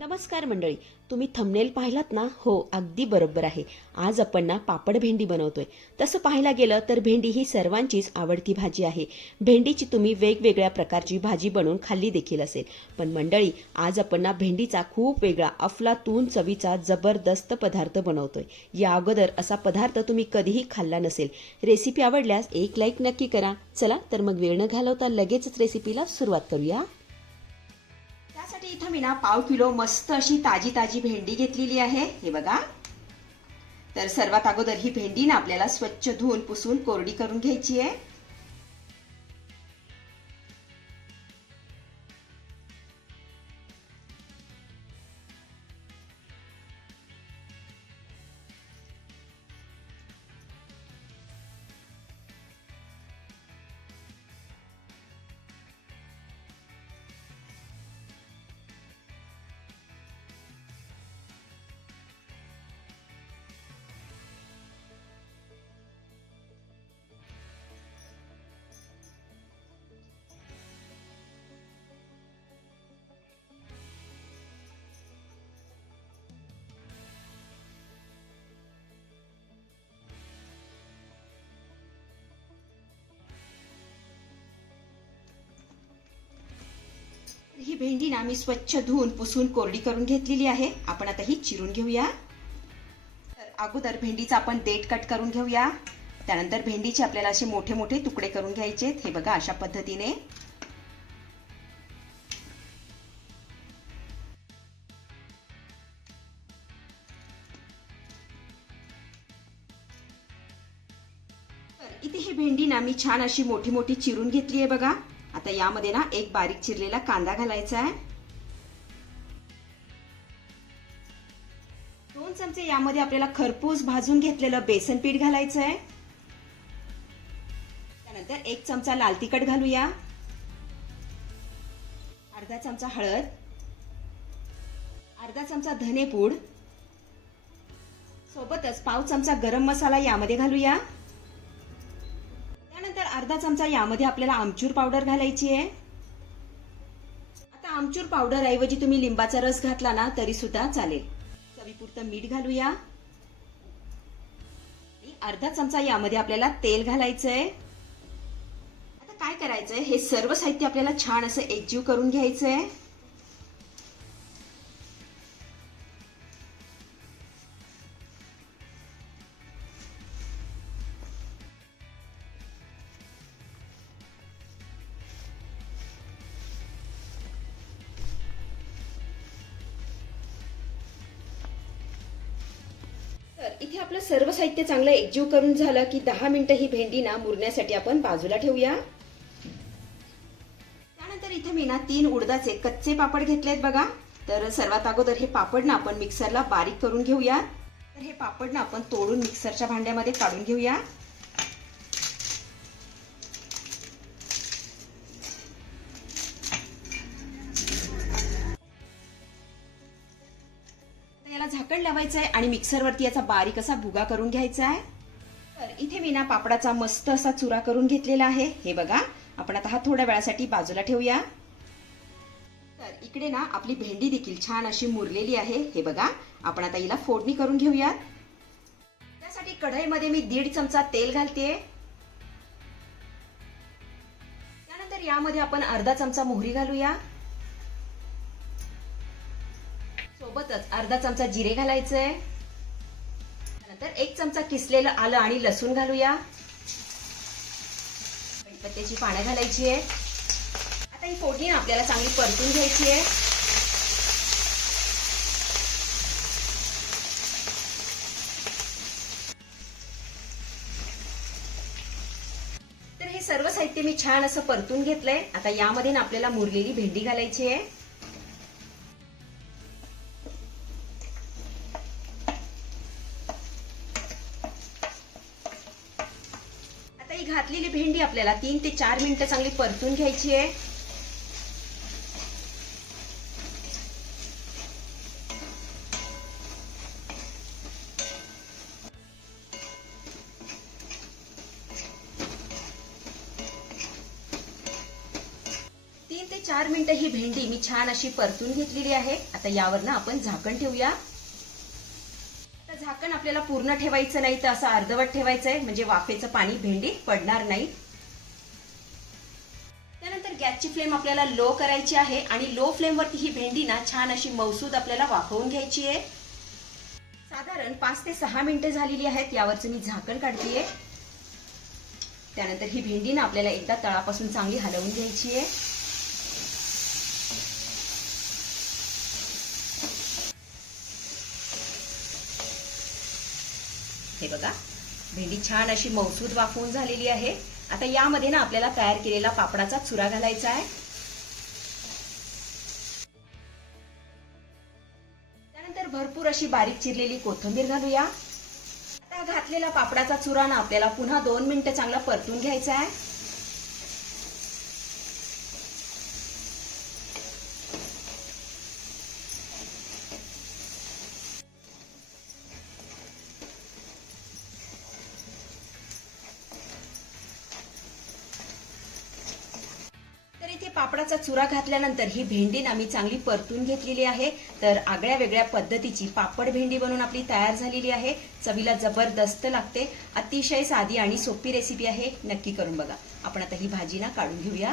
नमस्कार मंडळी तुम्ही थंबनेल पाहिलात ना? हो अगदी बरोबर आहे. आज आपण ना पापड भेंडी बनवतोय. तसं पाहायला गेलं तर भेंडी ही सर्वांचीच आवडती भाजी आहे. भेंडीची तुम्ही वेगवेगळ्या प्रकारची भाजी बनवून खाल्ली देखील असेल. पण मंडळी आज आपण ना भेंडीचा खूप वेगळा अफलातून चवीचा जबरदस्त पदार्थ बनवतोय. या अगोदर असा पदार्थ तुम्ही कधीही खाल्ला नसेल. रेसिपी आवडल्यास एक लाईक नक्की करा. चला तर मग वेळ न घालवता लगेचच रेसिपीला सुरुवात करूया. इथं मी ना पाव किलो मस्त अशी ताजी ताजी भेंडी घेतलेली आहे. हे बघा. तर सर्वात अगोदर ही भेंडी ना आपल्याला स्वच्छ धुवून पुसून कोरडी करून घ्यायची आहे. भेंडी ना मी स्वच्छ धुवून पुसून कोरडी करून घेतलेली आहे. आपण आता ही चिरून घेऊया. तर अगोदर भेंडीचा आपण देठ कट करून घेऊया. त्यानंतर भेंडीचे आपल्याला असे मोठे मोठे तुकडे करून घ्यायचे हे बघा अशा पद्धतीने. इथे ही भेंडी ना मी छान अशी मोठी मोठी चिरून घेतली आहे बघा. आता यामध्ये ना एक बारीक चिरलेला कांदा घालायचा आहे. दोन चमचे यामध्ये आपल्याला खरपूस भाजून घेतलेलं बेसन पीठ घालायचं आहे. त्यानंतर एक चमचा लाल तिखट घालूया. अर्धा चमचा हळद. अर्धा चमचा धनेपूड. सोबतच पाव चमचा गरम मसाला यामध्ये घालूया. अर्धा चमचा यामध्ये आपल्याला आमचूर पावडर घालायची आहे. आता आमचूर पावडर ऐवजी तुम्ही लिंबाचा रस घातला ना तरी सुद्धा चालेल. चवीपुरतं मीठ घालूया. अर्धा चमचा यामध्ये आपल्याला तेल घालायचंय. आता काय करायचंय? हे सर्व साहित्य आपल्याला छान असं एकजीव करून घ्यायचंय. आहे इथे आपलं सर्व साहित्य चांगलं एकजीव करून झालं की दहा मिनिटं ही भेंडी ना मुरण्यासाठी आपण बाजूला ठेवूया. त्यानंतर इथे मी ना तीन उडदाचे कच्चे पापड घेतलेत बघा. तर सर्वात अगोदर हे पापड ना आपण मिक्सरला बारीक करून घेऊया. तर हे पापड ना आपण तोडून मिक्सरच्या भांड्यामध्ये काढून घेऊया. आता याला झाकण लावायचं आहे आणि मिक्सरवरती याचा बारीक असा भुगा करून घ्यायचा आहे तर इथे मी ना पापडाचा मस्त असा चुरा करून घेतलेला आहे. हे बघा आपण आता हा थोड्या वेळासाठी बाजूला ठेवूया. तर इकडे ना आपली भेंडी देखील छान अशी मुरलेली आहे. हे बघा आपण आता हिला फोडणी करून घेऊया त्यासाठी कढईमध्ये मी दीड चमचा तेल घालते. त्यानंतर यामध्ये आपण अर्धा चमचा मोहरी घालूया. सोबतच अर्धा चमचा जिरे घालायचंय नंतर एक चमचा किसलेलं आलं आणि लसूण घालूया. कढीपत्त्याची पानं घालायची आहे आता ही फोडणी आपल्याला चांगली परतून घ्यायची आहे. तर हे सर्व साहित्य मी छान असं परतून घेतलंय. आता यामध्ये आपल्याला मुरलेली भेंडी घालायची आहे. घातलेली भेंडी आपल्याला. तीन ते चार मिनिटं चांगली परतून घ्यायची आहे. तीन ते चार मिनिटं ही भेंडी मी छान अशी परतून घेतलेली आहे. आता यावर ना आपण झाकण ठेवूया. आपल्याला पूर्ण ठेवायचं नाही तर असं अर्धवट ठेवायचं आहे म्हणजे वाफेचं पाणी भेंडीत पडणार नाही. त्यानंतर गॅसची फ्लेम आपल्याला लो करायची आहे आणि लो फ्लेमवरती ही भेंडी ना छान अशी मौसूद आपल्याला वाफवून घ्यायची आहे. साधारण पाच ते सहा मिनिटं झालेली आहेत. यावरचं मी झाकण काढतीये. त्यानंतर ही भेंडी ना आपल्याला एकदा तळापासून चांगली हलवून घ्यायची आहे. हे बघा. भेंडी छान अशी मौसूद वाफवून झालेली आहे. आता यामध्ये ना आपल्याला तयार केलेला पापडाचा चुरा घालायचा आहे. त्यानंतर भरपूर अशी बारीक चिरलेली कोथिंबीर घालूया. आता घातलेला पापडाचा चुरा ना आपल्याला पुन्हा दोन मिनिटं चांगला परतून घ्यायचा आहे. पापडाचा चुरा घातल्यानंतर ही भेंडी ना मी चांगली परतून घेतलेली आहे. तर आगळ्या वेगळ्या पद्धतीची पापड भेंडी बनवून आपली तयार झालेली आहे. चवीला जबरदस्त लागते. अतिशय साधी आणि सोपी रेसिपी आहे. नक्की करून बघा. आपण आता ही भाजी ना काढून घेऊया.